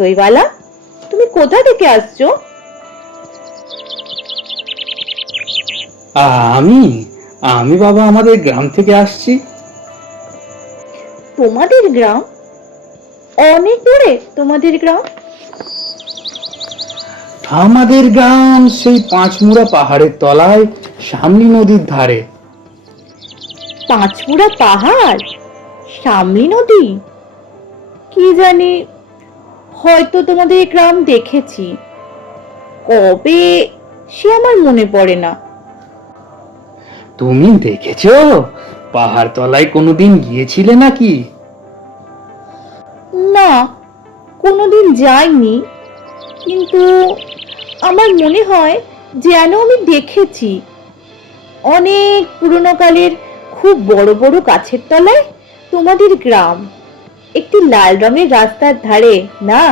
দইওয়ালা, তুমি কোথা থেকে আসছো? আমি আমি বাবা আমাদের গ্রাম থেকে আসছি। তোমাদের গ্রাম? অনেক দূরে তোমাদের গ্রাম? আমাদের গ্রাম সেই পাঁচমুড়া পাহাড়ের তলায়, সামনি নদীর ধারে। পাঁচমুড়া পাহাড়, সামলি নদী? কি জানি, হয়তো তোমাদের গ্রাম দেখেছি, কবে সে আমার মনে পড়ে না। তুমি দেখেছো? পাহাড় তলায় কোনোদিন গিয়েছিলে নাকি? না, কোনোদিন যাইনি, কিন্তু আমার মনে হয় যেন আমি দেখেছি। অনেক পুরনো কালের খুব বড় বড় গাছের তলায় তোমাদের গ্রাম, একটি লাল রঙের রাস্তার ধারে, না?